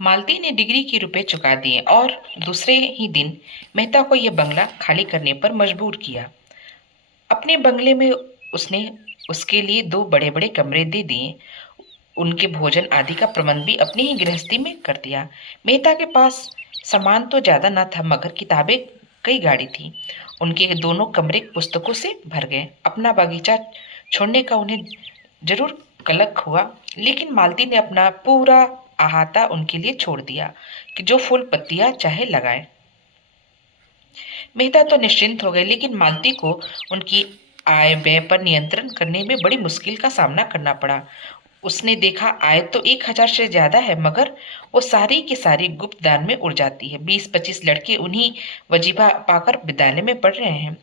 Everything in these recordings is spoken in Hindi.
मालती ने डिग्री के रुपए चुका दिए और दूसरे ही दिन मेहता को यह बंगला खाली करने पर मजबूर किया। अपने बंगले में उसने उसके लिए दो बड़े बड़े कमरे दे दिए। उनके भोजन आदि का प्रबंध भी अपनी ही गृहस्थी में कर दिया। मेहता के पास सामान तो ज्यादा न था, मगर किताबें कई गाड़ी थी। उनके दोनों कमरे पुस्तकों से भर गए। अपना बागीचा छोड़ने का उन्हें जरूर कलक हुआ, लेकिन मालती ने अपना पूरा अहाता उनके लिए छोड़ दिया कि जो फूल पत्तियां चाहे लगाए। मेहता तो निश्चिंत हो गए, लेकिन मालती को उनकी आय व्यय पर नियंत्रण करने में बड़ी मुश्किल का सामना करना पड़ा। उसने देखा आय तो 1,000 से ज्यादा है, मगर वो सारी की सारी गुप्त दान में उड़ जाती है। 20-25 लड़के उन्हीं वजीफा पाकर विद्यालय में पढ़ रहे हैं।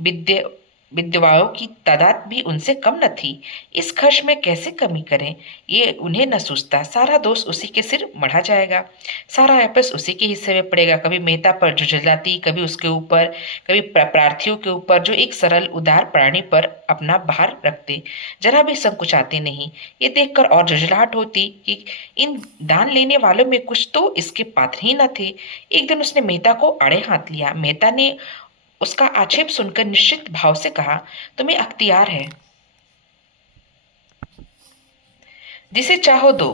विद्या विधवाओं की तादाद भी उनसे कम न थी। इस खर्च में कैसे कमी करें, ये उन्हें न सूझता। सारा दोष उसी के सिर मढ़ा जाएगा, सारा एपस उसी के हिस्से में पड़ेगा। कभी मेहता पर झुंझलाती, कभी उसके ऊपर, कभी प्रार्थियों के ऊपर, जो एक सरल उदार प्राणी पर अपना भार रखते, जरा भी संकुचाते नहीं। ये देखकर और झुंझलाहट होती कि इन दान लेने वालों में कुछ तो इसके पात्र ही न थे। एक दिन उसने मेहता को आड़े हाथ लिया। मेहता ने उसका आक्षेप सुनकर निश्चित भाव से कहा, तुम्हें अख्तियार है, जिसे चाहो दो,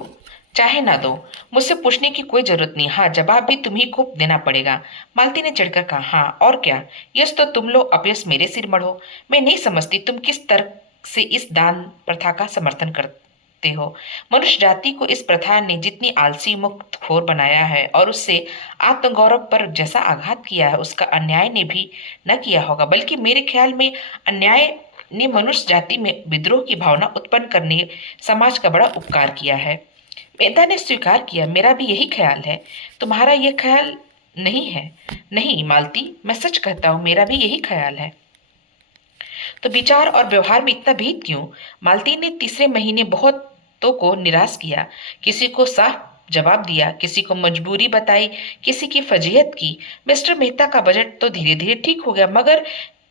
चाहे ना दो। मुझसे पूछने की कोई जरूरत नहीं। हाँ, जवाब भी तुम्ही को देना पड़ेगा। मालती ने चढ़कर कहा। हाँ और क्या, यश तो तुम लो, अपयश मेरे सिर मढ़ो। मैं नहीं समझती तुम किस तरह से इस दान प्रथा का समर्थन करते हो। मनुष्य जाति को इस प्रथा ने जितनी आलसी मुक्त खोर बनाया है और उससे आत्मगौरव पर जैसा आघात किया है, उसका अन्याय ने भी न किया होगा। बल्कि मेरे ख्याल में अन्याय ने मनुष्य जाति में विद्रोह की भावना उत्पन्न करने समाज का बड़ा उपकार किया है। मेधा ने स्वीकार किया। मेरा भी यही ख्याल है। तुम्हारा यह ख्याल नहीं है? नहीं मालती, मैं सच कहता हूं, मेरा भी यही ख्याल है। तो विचार और व्यवहार में इतना भेद क्यों? मालती ने तीसरे महीने बहुतों को निराश किया। किसी को साफ जवाब दिया, किसी को मजबूरी बताई, किसी की फजीहत की। मिस्टर मेहता का बजट तो धीरे धीरे ठीक हो गया, मगर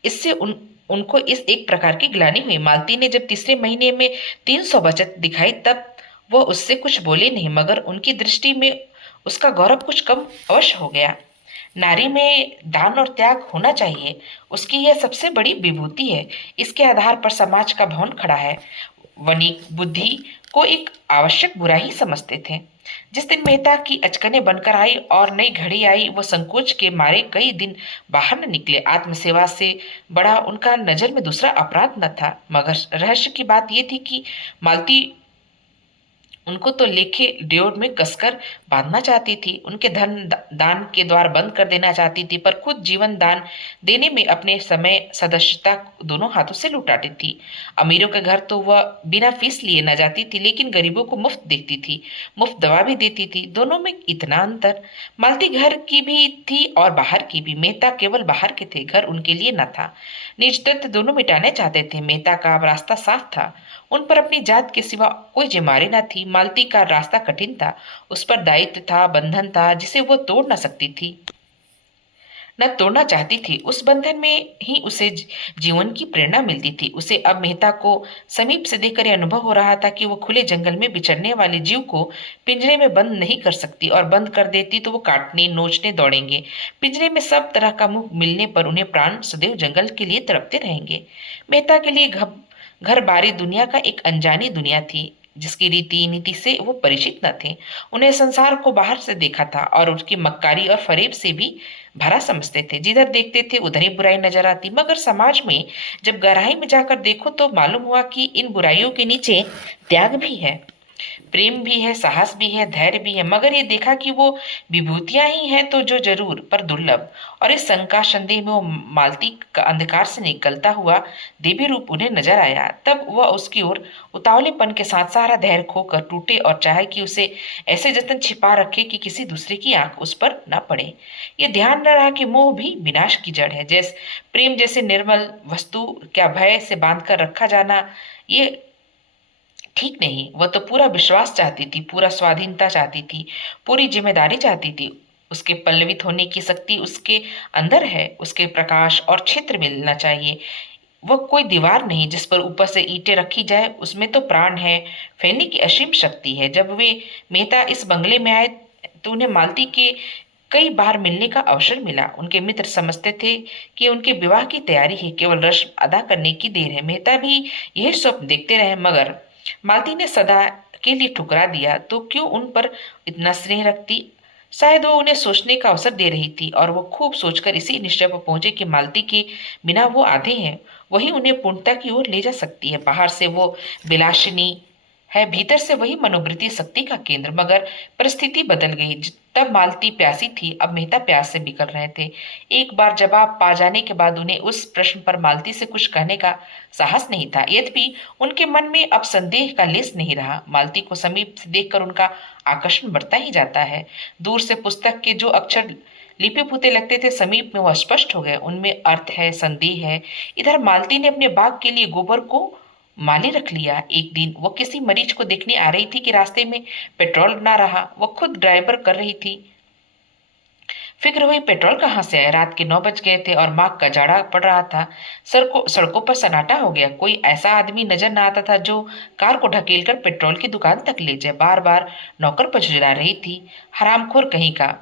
इससे उनको इस एक प्रकार की ग्लानि हुई। मालती ने जब तीसरे महीने में 300 बचत दिखाई, तब वह उससे कुछ बोले नहीं, मगर उनकी दृष्टि में उसका गौरव कुछ कम अवश्य हो गया। नारी में दान और त्याग होना चाहिए, उसकी यह सबसे बड़ी विभूति है। इसके आधार पर समाज का भवन खड़ा है। वनिक बुद्धि को एक आवश्यक बुरा ही समझते थे। जिस दिन मेहता की अचकने बनकर आई और नई घड़ी आई, वो संकोच के मारे कई दिन बाहर न निकले। आत्मसेवा से बड़ा उनका नजर में दूसरा अपराध न था। मगर रहस्य की बात यह थी कि मालती उनको तो लेखे ड्योर में कसकर बांधना चाहती थी, उनके धन दान के द्वार बंद कर देना चाहती थी, पर खुद जीवन दान देने में अपने समय सदस्यता दोनों हाथों से लुटाती थी। अमीरों के घर तो वह बिना फीस लिए न जाती थी, लेकिन गरीबों को मुफ्त देखती थी, मुफ्त दवा भी देती थी। दोनों में इतना अंतर। मालती घर की भी थी और बाहर की भी। मेहता केवल बाहर के थे, घर उनके लिए न था। निज तत्व दोनों मिटाने चाहते थे। मेहता का रास्ता साफ था, उन पर अपनी जात के सिवा कोई जिम्मेदारी न थी। मालती का रास्ता कठिन था, उस पर दायित्व था, बंधन था, जिसे वो तोड़ न सकती थी, न तोड़ना चाहती थी। उस बंधन में ही उसे जीवन की प्रेरणा मिलती थी। उसे अब मेहता को समीप से देखकर यह अनुभव हो रहा था कि वो खुले जंगल में विचरने वाले जीव को पिंजरे में बंद नहीं कर सकती, और बंद कर देती तो वो काटने नोचने दौड़ेंगे। पिंजरे में सब तरह का मुंह मिलने पर उन्हें प्राण सदैव जंगल के लिए तड़पते रहेंगे। मेहता के लिए घर बारी दुनिया का एक अनजानी दुनिया थी, जिसकी रीति नीति से वो परिचित न थे। उन्हें संसार को बाहर से देखा था और उसकी मक्कारी और फरेब से भी भरा समझते थे। जिधर देखते थे उधर ही बुराई नजर आती। मगर समाज में जब गहराई में जाकर देखो तो मालूम हुआ कि इन बुराइयों के नीचे त्याग भी है, प्रेम भी है, साहस भी है, धैर्य भी है। मगर ये देखा कि वो विभूतियां ही हैं तो जो जरूर पर दुर्लभ। और इस शंका संदेह में वो मालती का अंधकार से निकलता हुआ देवी रूप उन्हें नजर आया। तब वह उसकी ओर उतावलेपन के साथ सारा धैर्य खोकर टूटे और चाहे कि उसे ऐसे जतन छिपा रखे कि किसी दूसरे की आंख उस पर न पड़े। ये ध्यान न रहा कि मोह भी विनाश की जड़ है। जैसे प्रेम जैसे निर्मल वस्तु क्या भय से बांध कर रखा जाना, ये ठीक नहीं। वह तो पूरा विश्वास चाहती थी, पूरा स्वाधीनता चाहती थी, पूरी जिम्मेदारी चाहती थी। उसके पल्लवित होने की शक्ति उसके अंदर है। उसके प्रकाश और क्षेत्र मिलना चाहिए। वह कोई दीवार नहीं जिस पर ऊपर से ईंटें रखी जाए, उसमें तो प्राण है, फैलने की असीम शक्ति है। जब वे मेहता इस बंगले में आए तो उन्हें मालती के कई बार मिलने का अवसर मिला। उनके मित्र समझते थे कि उनके विवाह की तैयारी है, केवल रस्म अदा करने की देर है। मेहता भी यही स्वप्न देखते रहे, मगर मालती ने सदा के लिए ठुकरा दिया। तो क्यों उन पर इतना स्नेह रखती? शायद वो उन्हें सोचने का अवसर दे रही थी, और वो खूब सोचकर इसी निश्चय पर पहुंचे कि मालती के बिना वो आधे हैं, वही उन्हें पूर्णता की ओर ले जा सकती है। बाहर से वो विलासिनी है, भीतर से वही मनोवृत्ति शक्ति का केंद्र। मगर परिस्थिति बदल गई। तब मालती प्यासी थी, अब मेहता प्यास से बिकल रहे थे। एक बार जवाब पा जाने के बाद उन्हें उस प्रश्न पर मालती से कुछ कहने का साहस नहीं था। यद्यपि उनके मन में अब संदेह का लेस नहीं रहा। मालती को समीप से देखकर उनका आकर्षण बढ़ता ही जाता है। दूर से पुस्तक के जो अक्षर लिपे पुते लगते थे, समीप में वो स्पष्ट हो गए। उनमें अर्थ है, संदेह है। इधर मालती ने अपने बाग के लिए गोबर को माली रख लिया। एक दिन वो किसी मरीज को देखने आ रही थी कि रास्ते में पेट्रोल ना रहा। वो खुद ड्राइवर कर रही थी। फिक्र हुई पेट्रोल कहाँ से आया। रात के 9 बज गए थे और माघ का जाड़ा पड़ रहा था। सड़कों पर सन्नाटा हो गया। कोई ऐसा आदमी नजर न आता था जो कार को ढकेलकर पेट्रोल की दुकान तक ले जाए। बार बार नौकर पजुरा रही थी। हरामखोर कहीं का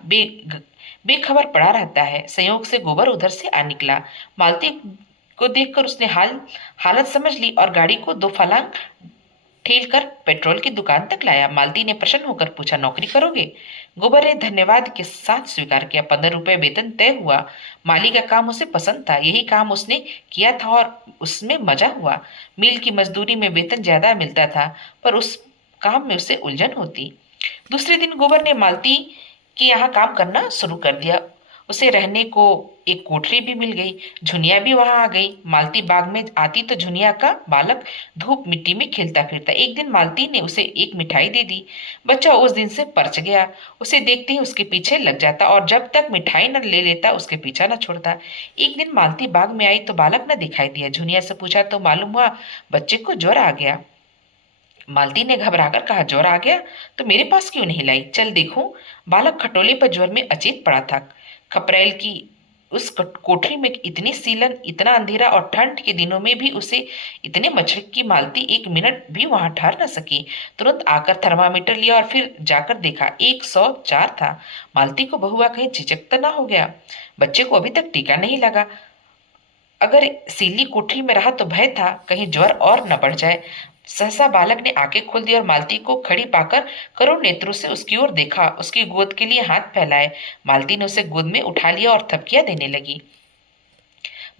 बेखबर पड़ा रहता है। संयोग से गोबर उधर से आ निकला। मालती को देखकर उसने हालत समझ ली और गाड़ी को 2 फलांग ठेल कर पेट्रोल की दुकान तक लाया। मालती ने प्रसन्न होकर पूछा, नौकरी करोगे? गोबर ने धन्यवाद के साथ स्वीकार किया। 15 रुपए वेतन तय हुआ। माली का काम उसे पसंद था। यही काम उसने किया था और उसमें मजा हुआ। मिल की मजदूरी में वेतन ज्यादा मिलता था, पर उस काम में उसे उलझन होती। दूसरे दिन गोबर ने मालती के यहाँ काम करना शुरू कर दिया। उसे रहने को एक कोठरी भी मिल गई। झुनिया भी वहां आ गई। मालती बाग में आती तो झुनिया का बालक धूप मिट्टी में खेलता फिरता। एक दिन मालती ने उसे एक मिठाई दे दी। बच्चा उस दिन से परच गया। उसे देखते ही उसके पीछे लग जाता और जब तक मिठाई न ले लेता उसके पीछा न छोड़ता। एक दिन मालती बाग में आई तो बालक न दिखाई दिया। झुनिया से पूछा तो मालूम हुआ बच्चे को ज्वर आ गया। मालती ने घबराकर कहा, ज्वर आ गया तो मेरे पास क्यों नहीं लाई? चल देखूं। बालक खटोले पर ज्वर में अचेत पड़ा था। खपरेल की उस कोठरी में इतनी सीलन, इतना अंधेरा और ठंड के दिनों में भी उसे इतने मच्छर की मालती 1 मिनट भी वहां ठहर न सकी। तुरंत आकर थर्मामीटर लिया और फिर जाकर देखा 104 था। मालती को बहुआ कहीं झिझक तो ना हो गया। बच्चे को अभी तक टीका नहीं लगा। अगर सीली कोठरी में रहा तो भय था कहीं ज्वर और न बढ़ जाए। सहसा बालक ने आंखें खोल दी और मालती को खड़ी पाकर करुण नेत्रों से उसकी ओर देखा। उसकी गोद के लिए हाथ फैलाए। मालती ने उसे गोद में उठा लिया और थपकियां देने लगी।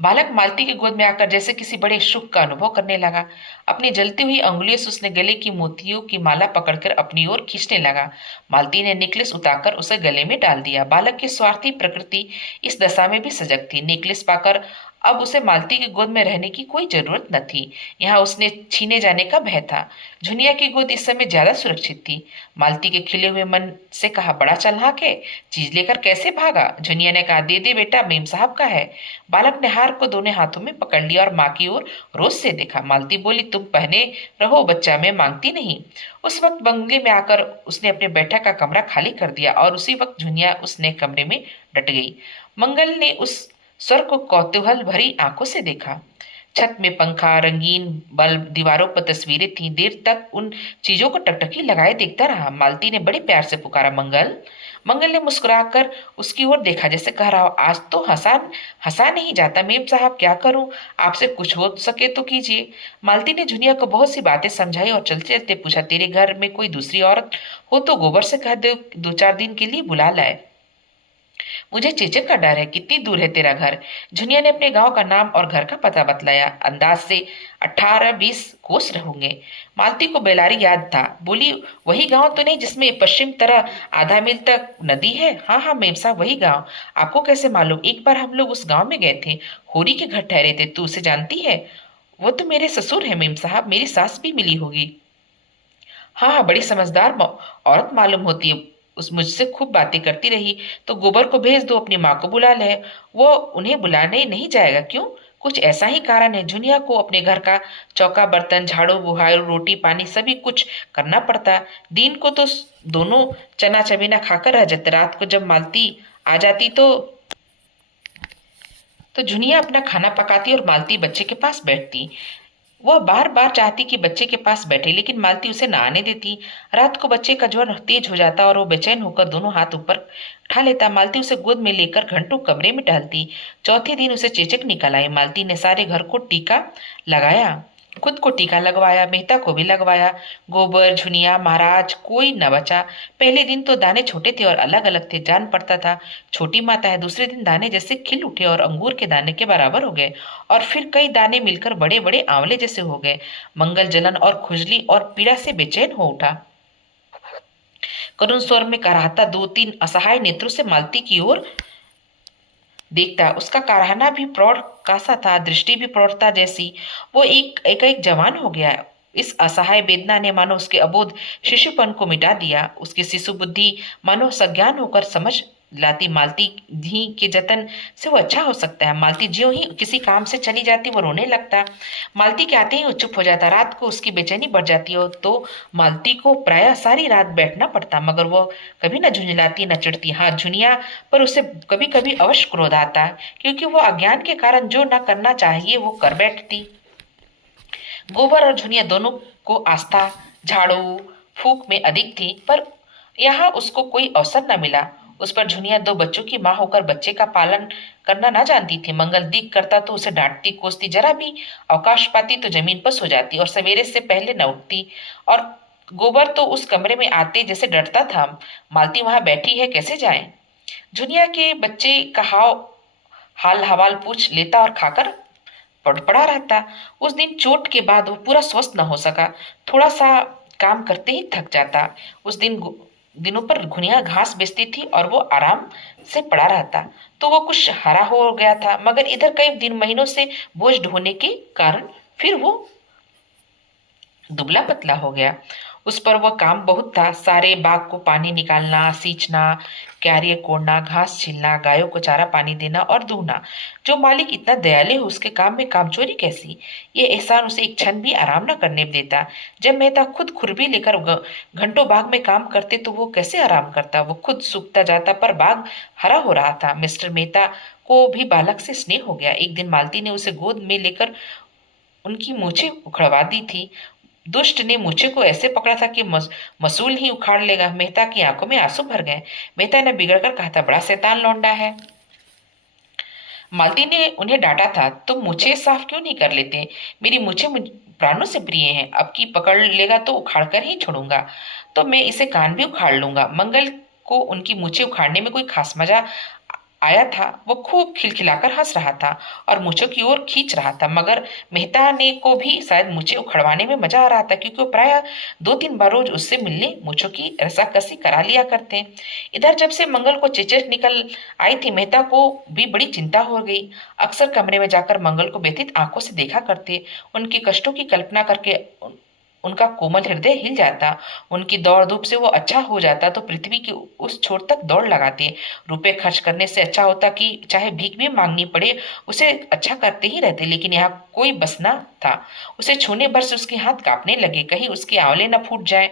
बालक मालती के गोद में आकर जैसे किसी बड़े सुख का अनुभव करने लगा। अपनी जलती हुई अंगुलियों से उसने गले की मोतियों की माला पकड़कर अपनी ओर खींचने लगा। मालती ने नेकलेस उतारकर उसे गले में डाल दिया। बालक की स्वार्थी प्रकृति इस दशा में भी सजग थी। नेकलेस पाकर अब उसे मालती की गोद में रहने की कोई जरूरत न थी। यहाँ उसने छीने जाने का भय था। झुनिया की गोद इस समय ज्यादा सुरक्षित थी। मालती के खिले हुए मन से कहा, बड़ा चालाक है, चीज लेकर कैसे भागा? झुनिया ने कहा, दे दे बेटा, मेम साहब का है। बालक ने हार को दोनों हाथों में पकड़ लिया और माँ की ओर रोज से देखा। मालती बोली, तुम पहने रहो बच्चा, मैं मांगती नहीं। उस वक्त बंगले में आकर उसने अपने बैठक का कमरा खाली कर दिया और उसी वक्त झुनिया उसने कमरे में डट गई। मंगल ने उस स्वर को कौतूहल भरी आंखों से देखा। छत में पंखा, रंगीन बल्ब, दीवारों पर तस्वीरें थीं। देर तक उन चीजों को टकटकी लगाए देखता रहा। मालती ने बड़े प्यार से पुकारा, मंगल। मंगल ने मुस्कुराकर उसकी ओर देखा, जैसे कह रहा हो, आज तो हंसा नहीं जाता मेम साहब, क्या करूं? आपसे कुछ हो सके तो कीजिए। मालती ने झुनिया को बहुत सी बातें समझाई और चलते चलते पूछा, तेरे घर में कोई दूसरी औरत हो तो गोबर से कह दो 2-4 दिन के लिए बुला लाए। मुझे चेचक का डर है। कितनी दूर है तेरा घर? झुनिया ने अपने गांव का नाम और घर का पता बतलाया। अंदाज से 18-20 कोस होंगे। मालती को बेलारी याद था। बोली, वही गांव तो नहीं जिसमें पश्चिम तरह आधा मील तक नदी है? हाँ हाँ मेम साहब, वही गांव। आपको कैसे मालूम? एक बार हम लोग उस गांव में गए थे। होरी के घर ठहरे थे। तू उसे जानती है? वो तो मेरे ससुर है मेम साहब। मेरी सास भी मिली होगी। हाँ हाँ, बड़ी समझदार औरत मालूम होती है। उस मुझसे खूब बातें करती रही। तो गोबर को भेज दो, अपनी माँ को बुला ले। वो उन्हें बुलाने नहीं जाएगा। क्यों? कुछ ऐसा ही कारण है। जुनिया को अपने घर का चौका बर्तन, झाड़ू बुहारू, रोटी पानी सभी कुछ करना पड़ता। दिन को तो दोनों चना चबीना खाकर रह जाते। रात को जब मालती आ जाती तो जुनिया अपना खाना पकाती और मालती बच्चे के पास बैठती। वह बार बार चाहती कि बच्चे के पास बैठे, लेकिन मालती उसे ना आने देती। रात को बच्चे का ज्वर तेज हो जाता और वो बेचैन होकर दोनों हाथ ऊपर उठा लेता। मालती उसे गोद में लेकर घंटों कमरे में टहलती। चौथे दिन उसे चेचक निकल आई। मालती ने सारे घर को टीका लगाया, खुद को टीका लगवाया, मेहता को भी लगवाया। गोबर, झुनिया, महाराज, कोई न बचा। पहले दिन तो दाने छोटे थे और अलग अलग थे, जान पड़ता था छोटी माता है। दूसरे दिन दाने जैसे खिल उठे और अंगूर के दाने के बराबर हो गए, और फिर कई दाने मिलकर बड़े बड़े आंवले जैसे हो गए। मंगल जलन और खुजली और पीड़ा से बेचैन हो उठा। करुण स्वर में कराहता दो तीन असहाय नेत्रों से मालती की ओर देखता। उसका कारहाना भी प्रौढ़ कासा था, दृष्टि भी प्रौढ़ता जैसी। वो एक जवान हो गया। इस असहाय वेदना ने मानो उसके अबोध शिशुपन को मिटा दिया। उसकी शिशु बुद्धि मानो सज्ञान होकर समझ लाती। मालती ही के जतन से वो अच्छा हो सकता है। मालती ज्यों ही किसी काम से चली जाती वो रोने लगता। मालती के आते ही वो चुप हो जाता। रात को उसकी बेचैनी बढ़ जाती हो तो मालती को प्रायः सारी रात बैठना पड़ता, मगर वो कभी न झुंझलाती न चिढ़ती। हाँ, झुनिया पर उसे कभी कभी अवश्य क्रोध आता, क्योंकि वो अज्ञान के कारण जो न करना चाहिए वो कर बैठती। गोबर और झुनिया दोनों को आस्था झाड़ू फूक में अधिक थी, पर यहाँ उसको कोई अवसर न मिला। उस पर झुनिया दो बच्चों की माँ होकर बच्चे का पालन करना ना जानती थी। मंगल दिख करता तो उसे डांटती कोसती, जरा भी अवकाश पाती तो जमीन पर सो जाती और सवेरे से पहले न उठती। और गोबर तो उस कमरे में आते जैसे डरता था। मालती वहां बैठी है, कैसे जाए। झुनिया के बच्चे का हाल हवाल पूछ लेता और खाकर पड़ा रहता। उस दिन चोट के बाद वो पूरा स्वस्थ न हो सका, थोड़ा सा काम करते ही थक जाता। उस दिनों पर घुनिया घास बेचती थी और वो आराम से पड़ा रहता, तो वो कुछ हरा हो गया था। मगर इधर कई दिन महीनों से बोझ ढोने के कारण फिर वो दुबला पतला हो गया। उस पर वह काम बहुत था। सारे बाग को पानी निकालना, सींचना, क्यारे कोड़ना, घास छीलना, गायों को चारा पानी देना और दूहना। जो मालिक इतना दयालु हो, उसके काम में कामचोरी कैसी। ये एहसान उसे एक क्षण भी आराम न करने देता। जब मेहता खुद खुरपी लेकर घंटों बाग में काम करते तो वो कैसे आराम करता। वो खुद सूखता जाता पर बाग हरा हो रहा था। मिस्टर मेहता को भी बालक से स्नेह हो गया। एक दिन मालती ने उसे गोद में लेकर उनकी मूछें उखड़वा दी थी। दुष्ट ने मूछे को ऐसे पकड़ा था कि मसूल ही उखाड़ लेगा। मेहता की आंखों में आंसू भर गए। मेहता ने बिगड़कर कहा था, बड़ा शैतान लौंडा है। मालती ने उन्हें डांटा था, तुम मूछें साफ क्यों नहीं कर लेते। मेरी मूछें प्राणों से प्रिय हैं। अब की पकड़ लेगा तो उखाड़ कर ही छोड़ूंगा, तो मैं इसे कान भी उखाड़ लूंगा। मंगल को उनकी मूछें उखाड़ने में कोई खास मजा आया था। वो खूब खिलखिलाकर हंस रहा था और मूछों की ओर खींच रहा था। मगर मेहता ने को भी शायद मूछें उखड़वाने में मजा आ रहा था, क्योंकि वो प्राय दो तीन बार रोज उससे मिलने मूछों की रसाकसी करा लिया करते। इधर जब से मंगल को चेचक निकल आई थी, मेहता को भी बड़ी चिंता हो गई। अक्सर कमरे में जाकर मंगल को व्यथित आंखों से देखा करते। उनके कष्टों की कल्पना करके उनका कोमल हृदय हिल जाता। उनकी दौड़ धूप से वो अच्छा हो जाता तो पृथ्वी की उस छोर तक दौड़ लगाते। रुपए खर्च करने से अच्छा होता कि चाहे भीख भी मांगनी पड़े, उसे अच्छा करते ही रहते। लेकिन यहाँ कोई बस न था। उसे छूने भर से उसके हाथ कांपने लगे, कहीं उसके आंवले न फूट जाए।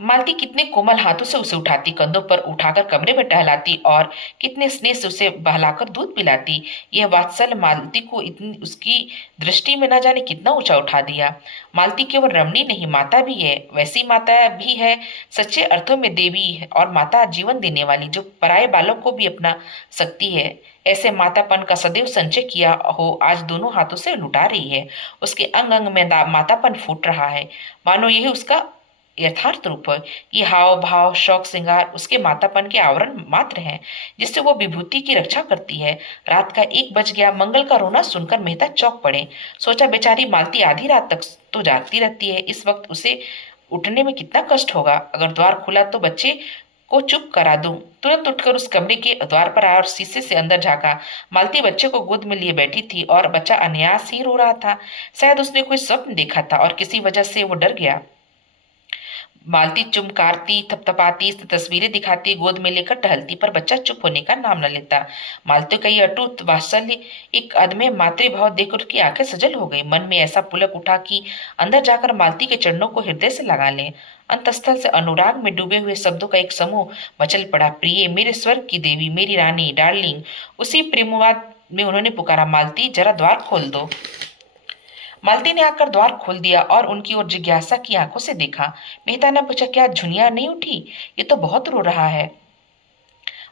मालती कितने कोमल हाथों से उसे उठाती, कंधों पर उठाकर कमरे में टहलाती और कितने स्नेह से उसे बहलाकर दूध पिलाती। यह वात्सल्य मालती को इतनी उसकी दृष्टि में न जाने कितना ऊंचा उठा दिया। मालती केवल रमणी नहीं, माता भी है। वैसी माता भी है, सच्चे अर्थों में देवी है और माता जीवन देने वाली, जो पराये बालक को भी अपना सकती है। ऐसे मातापन का सदैव संचय किया हो आज दोनों हाथों से लुटा रही है। उसके अंग अंग में मातापन फूट रहा है, मानो यही उसका यथार्थ रूप है। ये हाव भाव शौक श्रृंगार उसके मातापन के आवरण मात्र हैं, जिससे वो विभूति की रक्षा करती है। रात का 1 बज गया। मंगल का रोना सुनकर मेहता चौंक पड़े। सोचा, बेचारी मालती आधी रात तक तो जागती रहती है, इस वक्त उसे उठने में कितना कष्ट होगा। अगर द्वार खुला तो बच्चे को चुप करा दूं। तुरंत उठकर उस कमरे के द्वार पर आया और शीशे से अंदर झांका। मालती बच्चे को गोद में लिए बैठी थी और बच्चा अनायास ही रो रहा था। शायद उसने कोई स्वप्न देखा था और किसी वजह से वो डर गया। मालती चुमकारती, थपथपाती, तस्वीरें दिखाती, गोद में लेकर टहलती, पर बच्चा चुप होने का नाम न लेता। मालती का ये अटूट वात्सल्य, एक अदम्य मातृभाव देख उसकी आंखें सजल हो गई। मन में ऐसा पुलक उठा कि अंदर जाकर मालती के चरणों को हृदय से लगा ले। अंतस्थल से अनुराग में डूबे हुए शब्दों का एक समूह मचल पड़ा। प्रिय, मेरे स्वर्ग की देवी, मेरी रानी, डार्लिंग। उसी प्रेमवाद में उन्होंने पुकारा, मालती जरा द्वार खोल दो। मालती ने आकर द्वार खोल दिया और उनकी ओर जिज्ञासा की आंखों से देखा। मेहता ने पूछा, क्या झुनिया नहीं उठी? ये तो बहुत रो रहा है।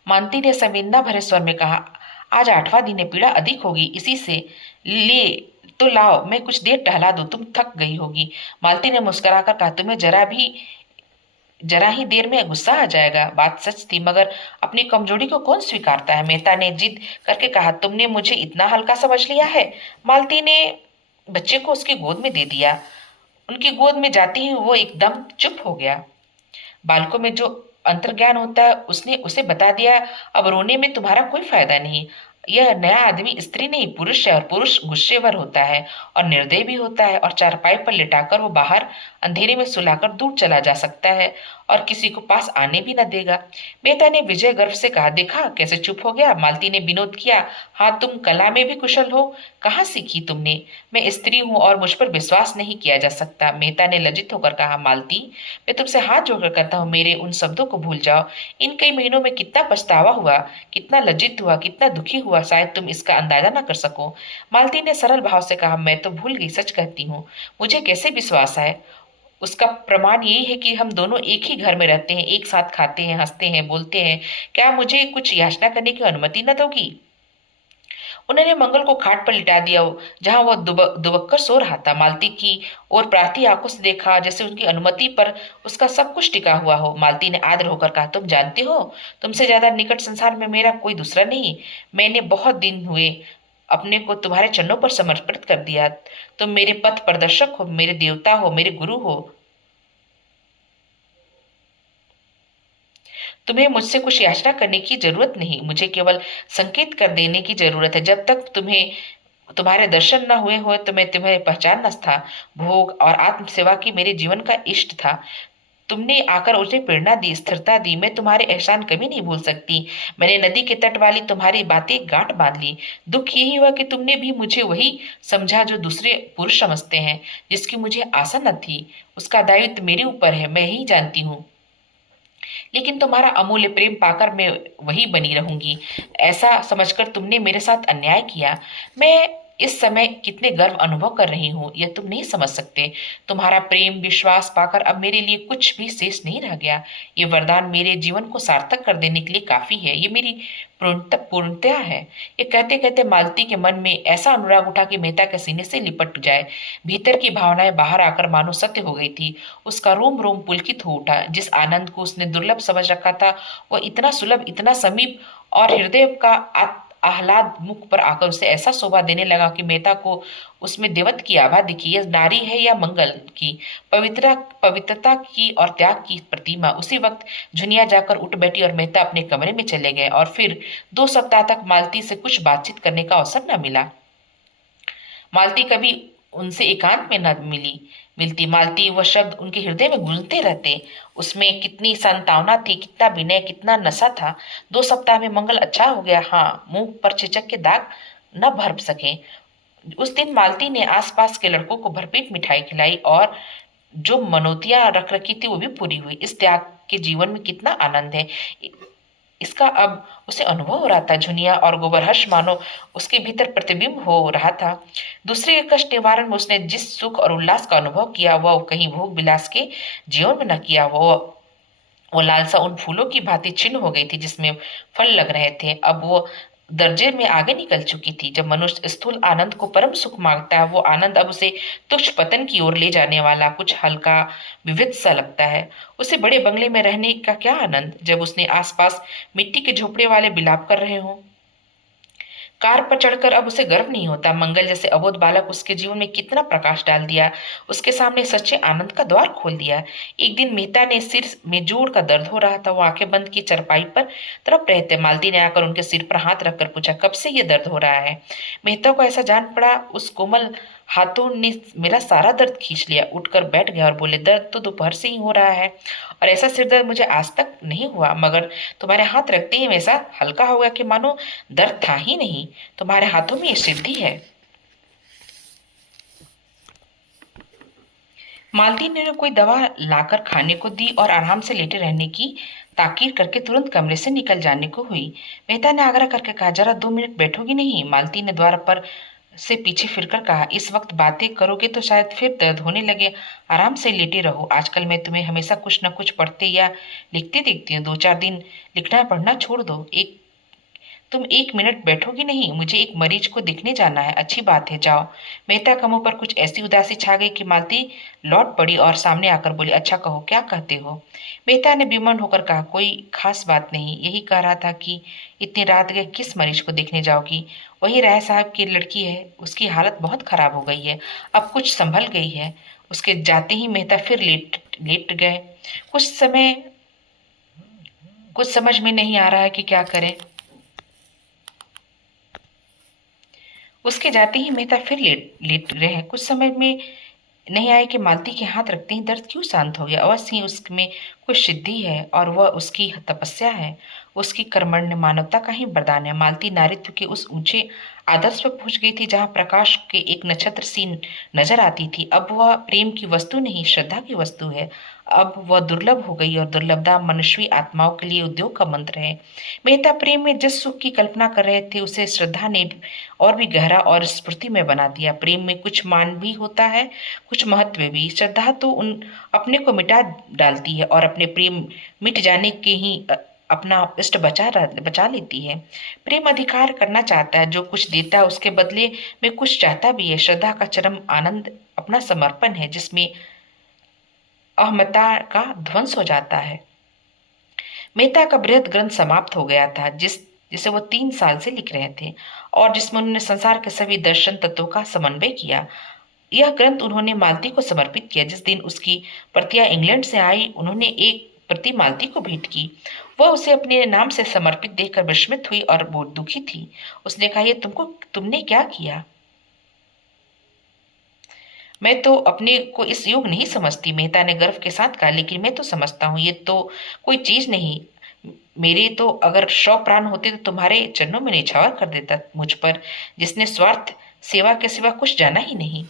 मालती ने संवेदना भरे स्वर में कहा, आज 8वां दिन है, पीड़ा अधिक होगी, इसी से ले तो लाओ, मैं कुछ देर टहला दूं, तुम थक गई होगी। मालती ने मुस्कुराकर कहा, तुम्हें जरा ही देर में गुस्सा आ जाएगा। बात सच थी, मगर अपनी कमजोरी को कौन स्वीकारता है। मेहता ने जिद करके कहा, तुमने मुझे इतना हल्का समझ लिया है। मालती ने बच्चे को उसकी गोद में दे दिया। उनकी गोद में जाते ही वो एकदम चुप हो गया। बालकों में जो अंतर्ज्ञान होता है उसने उसे बता दिया, अब रोने में तुम्हारा कोई फायदा नहीं। यह नया आदमी स्त्री नहीं पुरुष है, और पुरुष गुस्सेवर होता है और निर्दयी भी होता है, और चारपाई पर लिटाकर वो बाहर अंधेरे में सुलाकर दूर चला जा सकता है और किसी को पास आने भी न देगा। मेहता ने विजय गर्व से कहा, देखा कैसे चुप हो गया। मालती ने विनोद किया, हाँ तुम कला में भी कुशल हो, कहाँ सीखी तुमने? मैं स्त्री हूँ और मुझ पर विश्वास नहीं किया जा सकता। मेहता ने लज्जित होकर कहा, मालती मैं तुमसे हाथ जोड़कर कहता हूँ, मेरे उन शब्दों को भूल जाओ। इन कई महीनों में कितना पछतावा हुआ, कितना लज्जित हुआ, कितना दुखी हुआ, शायद तुम इसका अंदाजा न कर सको। मालती ने सरल भाव से कहा, मैं तो भूल गई, सच कहती हूँ। मुझे कैसे विश्वास है? उसका प्रमाण यही है कि हम दोनों एक ही घर में रहते हैं, एक साथ खाते हैं, हंसते हैं, बोलते हैं। क्या मुझे कुछ याचना करने की अनुमति न दोगी? उन्होंने मंगल को खाट पर लिटा दिया, जहां वह दुबक्कर सो रहा था। मालती की और प्रार्थी आंखों से देखा, जैसे उनकी अनुमति पर उसका सब कुछ टिका हुआ हो। मालती ने आदर होकर कहा, तुम जानती हो, तुमसे ज्यादा निकट संसार में मेरा कोई दूसरा नहीं। मैंने बहुत दिन हुए अपने को तुम्हारे चरणों पर समर्पित कर दिया। तुम मेरे पथ प्रदर्शक हो, मेरे देवता हो, मेरे गुरु हो। तुम्हें मुझसे कुछ याचना करने की जरूरत नहीं, मुझे केवल संकेत कर देने की जरूरत है। जब तक तुम्हारे दर्शन न हुए हो तो मैं तुम्हें पहचान न था। भोग और आत्म सेवा की मेरे जीवन का इष्ट था। तुमने आकर उसे प्रेरणा दी, स्थिरता दी। मैं तुम्हारे एहसान कभी नहीं भूल सकती। मैंने नदी के तट वाली तुम्हारी बातें गांठ बांध ली। दुख यही हुआ कि तुमने भी मुझे वही समझा जो दूसरे पुरुष समझते हैं, जिसकी मुझे आशा न थी। उसका दायित्व मेरे ऊपर है, मैं ही जानती हूँ। लेकिन तुम्हारा अमूल्य प्रेम पाकर मैं वही बनी रहूंगी। ऐसा समझकर तुमने मेरे साथ अन्याय किया। मैं इस समय कितने गर्व अनुभव कर रही हूँ, यह तुम नहीं समझ सकते। तुम्हारा प्रेम विश्वास पाकर अब मेरे लिए कुछ भी शेष नहीं रह गया। ये वरदान मेरे जीवन को सार्थक कर देने के लिए काफी है। ये मेरी पूर्णतया है। ये कहते कहते मालती के मन में ऐसा अनुराग उठा कि मेहता के सीने से लिपट जाए। भीतर की भावनाएं बाहर आकर मानो सत्य हो गई थी। उसका रोम रोम पुलकित हो उठा। जिस आनंद को उसने दुर्लभ समझ रखा था, वह इतना सुलभ, इतना समीप और हृदय का आह्लाद मुख पर आकर उसे ऐसा शोभा देने लगा कि मेहता को उसमें देवत की आभा दिखी। यह नारी है या मंगल की पवित्रता की और त्याग की प्रतिमा। उसी वक्त झुनिया जाकर उठ बैठी और मेहता अपने कमरे में चले गए, और फिर 2 सप्ताह तक मालती से कुछ बातचीत करने का अवसर न मिला। मालती कभी उनसे एकांत में न मिलती। मालती वह शब्द उनके हृदय में गूंजते रहते। उसमें कितनी सांत्वना थी, कितना विनय, कितना नशा था। 2 सप्ताह में मंगल अच्छा हो गया, हाँ, मुंह पर चिचक के दाग न भर सके। उस दिन मालती ने आसपास के लड़कों को भरपेट मिठाई खिलाई, और जो मनोतियां रख रखी थी वो भी पूरी हुई। इस त्याग के जीवन में कितना आनंद है, इसका अब उसे अनुभव हो रहा था। झुनिया और गोबर हर्ष मानो उसके भीतर प्रतिबिंब हो रहा था। दूसरे के कष्ट निवारण में उसने जिस सुख और उल्लास का अनुभव किया, वह कहीं भोग विलास के जीवन में न किया। वो लालसा उन फूलों की भांति छिन्न हो गई थी जिसमें फल लग रहे थे। अब वो दर्जे में आगे निकल चुकी थी। जब मनुष्य स्थूल आनंद को परम सुख मांगता है, वो आनंद अब उसे तुच्छ पतन की ओर ले जाने वाला, कुछ हल्का विविध सा लगता है। उसे बड़े बंगले में रहने का क्या आनंद, जब उसने आसपास मिट्टी के झोपड़े वाले बिलाप कर रहे हों। कार पर चढ़कर अब उसे गर्व नहीं होता। मंगल जैसे अबोध बालक उसके जीवन में कितना प्रकाश डाल दिया, उसके सामने सच्चे आनंद का द्वार खोल दिया। एक दिन मेहता ने सिर में जोड़ का दर्द हो रहा था। वो आंखें बंद की चरपाई पर तड़प रहे थे। मालती ने आकर उनके सिर पर हाथ रखकर पूछा, कब से ये दर्द हो रहा है? मेहता को ऐसा जान पड़ा, उस कोमल हाथों ने मेरा सारा दर्द खींच लिया। उठकर बैठ गया और बोले, दर्द तो दोपहर से ही हो रहा है, और ऐसा सिर दर्द मुझे आज तक नहीं हुआ, मगर तुम्हारे हाथ रखते ही वैसा हल्का हो गया कि मानो दर्द था ही नहीं। तुम्हारे हाथों में ये सिद्धि है। मालती ने कोई दवा लाकर खाने को दी और आराम से लेटे रहने की ताकीर करके तुरंत कमरे से निकल जाने को हुई। मेहता ने आग्रह करके कहा, जरा 2 मिनट बैठोगी नहीं? मालती ने द्वार पर से पीछे फिरकर कहा, इस वक्त बातें करोगे तो शायद फिर दर्द होने लगे। आराम से लेटे रहो। आजकल मैं तुम्हें हमेशा कुछ न कुछ पढ़ते या लिखते देखती हूँ। 2-4 दिन लिखना पढ़ना छोड़ दो। तुम 1 मिनट बैठोगी नहीं? मुझे एक मरीज को देखने जाना है। अच्छी बात है, जाओ। मेहता के मुंह पर कुछ ऐसी उदासी छा गई कि मालती लौट पड़ी और सामने आकर बोली, अच्छा कहो, क्या कहते हो? मेहता ने बेमन होकर कहा, कोई खास बात नहीं, यही कह रहा था कि इतनी रात गए किस मरीज को देखने जाओगी? वही राय साहब की लड़की है, उसकी हालत बहुत खराब हो गई है, अब कुछ संभल गई है। उसके जाते ही मेहता फिर लेट लेट गए। कुछ समझ में नहीं आ रहा है कि क्या करें। उसके जाते ही मेहता फिर लेट लेट रहे हैं। कुछ समझ में नहीं आया कि मालती के हाथ रखते ही दर्द क्यों शांत हो गया। अवश्य ही उसमें कुछ सिद्धि है और वह उसकी तपस्या है, उसकी कर्मण्य मानवता का ही वरदान है। मालती नारित्व के उस ऊंचे आदर्श पर पहुंच गई थी जहां प्रकाश के एक नक्षत्र सी नजर आती थी। अब वह प्रेम की वस्तु नहीं, श्रद्धा की वस्तु है। अब वह दुर्लभ हो गई और दुर्लभता मनुष्यी आत्माओं के लिए उद्योग का मंत्र है। मेहता प्रेम में जिस सुख की कल्पना कर रहे थे उसे श्रद्धा ने और भी गहरा और स्मृति में बना दिया। प्रेम में कुछ मान भी होता है, कुछ महत्व भी। श्रद्धा तो उन अपने को मिटा डालती है और अपने प्रेम मिट जाने के ही अपना इष्ट बचा लेती है। प्रेम अधिकार करना चाहता है, जो कुछ देता है उसके बदले में कुछ चाहता भी है। श्रद्धा का चरम आनंद अपना समर्पण है, जिसमें अहमता का ध्वंस हो जाता है। मेहता का बृहद ग्रंथ समाप्त हो गया था, जिसे वो 3 साल से लिख रहे थे और जिसमें उन्होंने संसार के सभी दर्शन तत्वों का समन्वय किया। यह ग्रंथ उन्होंने मालती को समर्पित किया। जिस दिन उसकी प्रतियां इंग्लैंड से आई, उन्होंने एक प्रति मालती को भेंट की। वह उसे अपने नाम से समर्पित देखकर विस्मित हुई और बहुत दुखी थी। उसने कहा, ये तुमने क्या किया? मैं तो अपने को इस योग्य नहीं समझती, मेहता ने गर्व के साथ कहा, लेकिन मैं तो समझता हूँ ये तो कोई चीज नहीं। मेरे तो अगर 100 प्राण होते तो तुम्हारे चरणों में निछावर कर देता मुझ पर, जिसने स्वार्थ सेवा के सिवा कुछ जाना ही नहीं।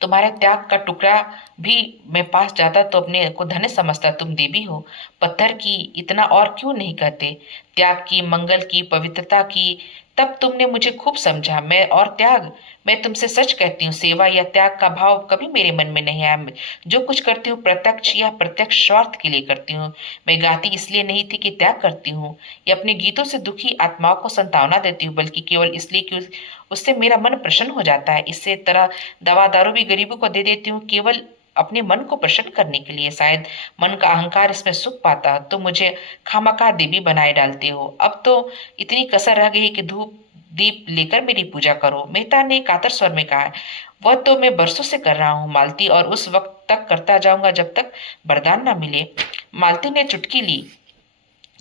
तुम्हारे त्याग का टुकड़ा भी मैं पास जाता तो अपने को धन्य समझता। तुम देवी हो, पत्थर की, इतना और क्यों नहीं कहते? त्याग की, मंगल की, पवित्रता की। तब तुमने मुझे खूब समझा। मैं तुमसे सच कहती हूँ, सेवा या त्याग का भाव कभी मेरे मन में नहीं आया। जो कुछ करती हूँ प्रत्यक्ष या प्रत्यक्ष स्वार्थ के लिए करती हूँ। मैं गाती इसलिए नहीं थी कि त्याग करती हूँ या अपने गीतों से दुखी आत्माओं को संतावना देती हूँ, बल्कि केवल इसलिए कि उससे मेरा मन प्रसन्न हो जाता है। इससे तरह दवा दारू भी गरीबों को दे देती हूँ, केवल अपने मन को प्रसन्न करने के लिए। शायद मन का अहंकार इसमें सुख पाता तो मुझे खामखा देवी बनाए डालते हो। अब तो इतनी कसर रह गई कि धूप दीप लेकर मेरी पूजा करो। मेहता ने कातर स्वर में कहा, वह तो मैं बरसों से कर रहा हूँ मालती, और उस वक्त तक करता जाऊंगा जब तक वरदान ना मिले। मालती ने चुटकी ली,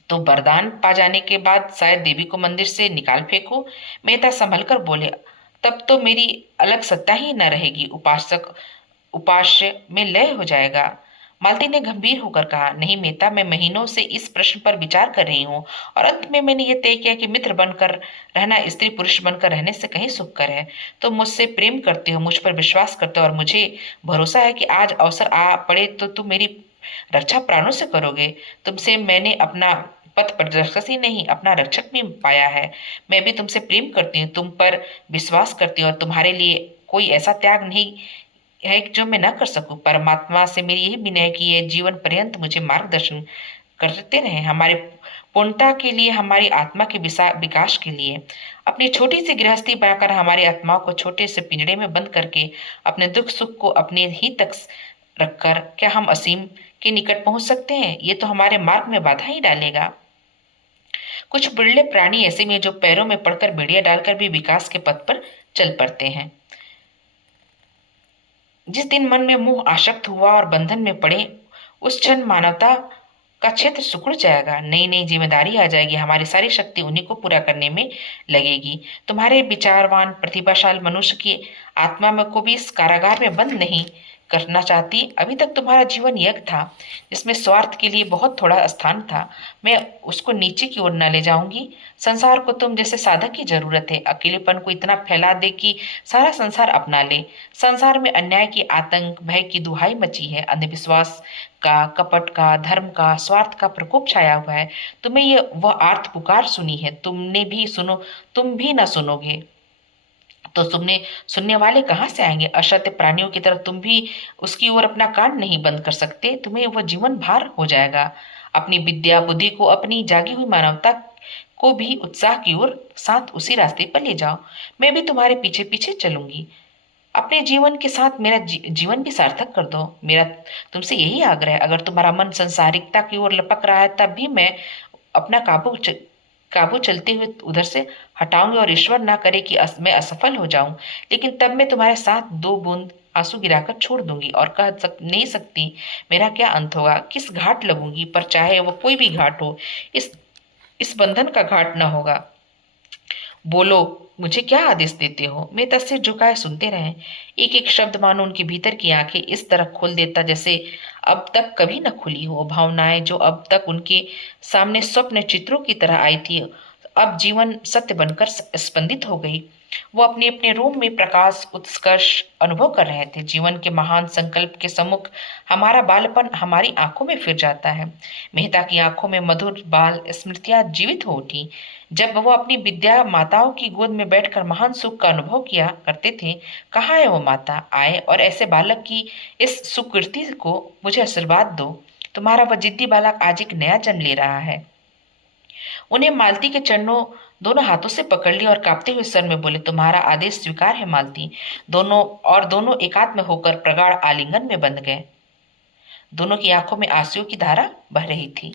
तो वरदान पा जाने के बाद शायद देवी को मंदिर से निकाल फेंको। मेहता संभल कर बोले, तब तो मेरी अलग सत्ता ही न रहेगी, उपास्य में लय हो जाएगा। मालती ने गंभीर होकर कहा, नहीं मेहता, मैं महीनों से इस प्रश्न पर विचार कर रही हूँ और अंत में मैंने यह तय किया कि मित्र बनकर रहना स्त्री पुरुष बनकर रहने से कहीं सुखकर है। तुम मुझसे प्रेम करते हो, मुझ पर विश्वास करते हो और मुझे भरोसा है कि आज अवसर आ पड़े तो तुम मेरी रक्षा प्राणों से करोगे। तुमसे मैंने अपना पथ प्रदर्शक ही नहीं, अपना रक्षक भी पाया है। मैं भी तुमसे प्रेम करती हूँ, तुम पर विश्वास करती हूँ और तुम्हारे लिए कोई ऐसा त्याग नहीं है जो मैं न कर सकूं। परमात्मा से मेरी यही विनय है कि ये जीवन पर्यंत मुझे मार्गदर्शन करते रहे, हमारे पूर्णता के लिए, हमारी आत्मा के विकास के लिए। अपनी छोटी सी गृहस्थी बनाकर हमारी आत्माओं को छोटे से पिंजड़े में बंद करके अपने दुख सुख को अपने ही तक रखकर क्या हम असीम के निकट पहुंच सकते हैं? ये तो हमारे मार्ग में बाधा ही डालेगा। कुछ बिरले प्राणी ऐसे में जो पैरों में पड़कर बेड़िया डालकर भी विकास के पथ पर चल पड़ते हैं। जिस दिन मन में मोह आसक्त हुआ और बंधन में पड़े, उस क्षण मानवता का क्षेत्र सिकुड़ जाएगा। नई नई जिम्मेदारी आ जाएगी, हमारी सारी शक्ति उन्हीं को पूरा करने में लगेगी। तुम्हारे विचारवान प्रतिभाशाली मनुष्य की आत्मा में को भी इस कारागार में बंद नहीं करना चाहती। अभी तक तुम्हारा जीवन यज्ञ था जिसमें स्वार्थ के लिए बहुत थोड़ा स्थान था। मैं उसको नीचे की ओर न ले जाऊंगी। संसार को तुम जैसे साधक की जरूरत है, अकेलेपन को इतना फैला दे कि सारा संसार अपना ले। संसार में अन्याय की, आतंक, भय की दुहाई मची है, अंधविश्वास का, कपट का, धर्म का, स्वार्थ का प्रकोप छाया हुआ है। तुम्हें ये वह आर्त पुकार सुनी है, तुम भी ना सुनोगे। तो सुनने सुनने वाले कहाँ से आएंगे? अशक्त प्राणियों की तरह तुम भी उसकी ओर अपना कान नहीं बंद कर सकते। तुम्हें वह जीवन भार हो जाएगा। अपनी विद्या बुद्धि को, अपनी जागी हुई मानवता को भी उत्साह की ओर साथ उसी रास्ते पर ले जाओ। मैं भी तुम्हारे पीछे पीछे चलूंगी। अपने जीवन के साथ मेरा जीवन भी सार्थक कर दो। मेरा तुमसे यही आग्रह है। अगर तुम्हारा मन संसारिकता की ओर लपक रहा है, तब भी मैं अपना काबू चलते हुए उधर से हटाऊंगी, और ईश्वर ना करे कि मैं असफल हो जाऊं। लेकिन तब मैं तुम्हारे साथ दो बूंद आंसू गिराकर छोड़ दूंगी और नहीं सकती मेरा क्या अंत होगा, किस घाट लगूंगी। पर चाहे वो कोई भी घाट हो, इस बंधन का घाट ना होगा। बोलो, मुझे क्या आदेश देते हो? मैं तस सिर झुकाए सुनते रहे। एक एक शब्द मानो उनके भीतर की आंखें इस तरह खोल देता जैसे अब तक कभी न खुली हो। भावनाएं जो अब तक उनके सामने स्वप्न चित्रों की तरह आई थी, अब जीवन सत्य बनकर स्पंदित हो गई। वो अपने अपने रूम में प्रकाश उत्कर्ष अनुभव कर रहे थे। जीवन के महान संकल्प के सम्मुख हमारा बालपन हमारी आंखों में फिर जाता है। मेहता की आंखों में मधुर बाल स्मृतियां जीवित हो उठी। जब वो अपनी विद्या माताओं की गोद में बैठकर महान सुख का अनुभव किया करते थे। कहाँ है वो माता? आए और ऐसे बालक की इस सुकृति को मुझे आशीर्वाद दो। तुम्हारा वह जिद्दी बालक आज एक नया जन्म ले रहा है। उन्हें मालती के चरणों दोनों हाथों से पकड़ लिया और कांपते हुए स्वर में बोले, तुम्हारा आदेश स्वीकार है मालती। दोनों एकात्म होकर प्रगाढ़ आलिंगन में बंध गए। दोनों की आंखों में आंसुओं की धारा बह रही थी।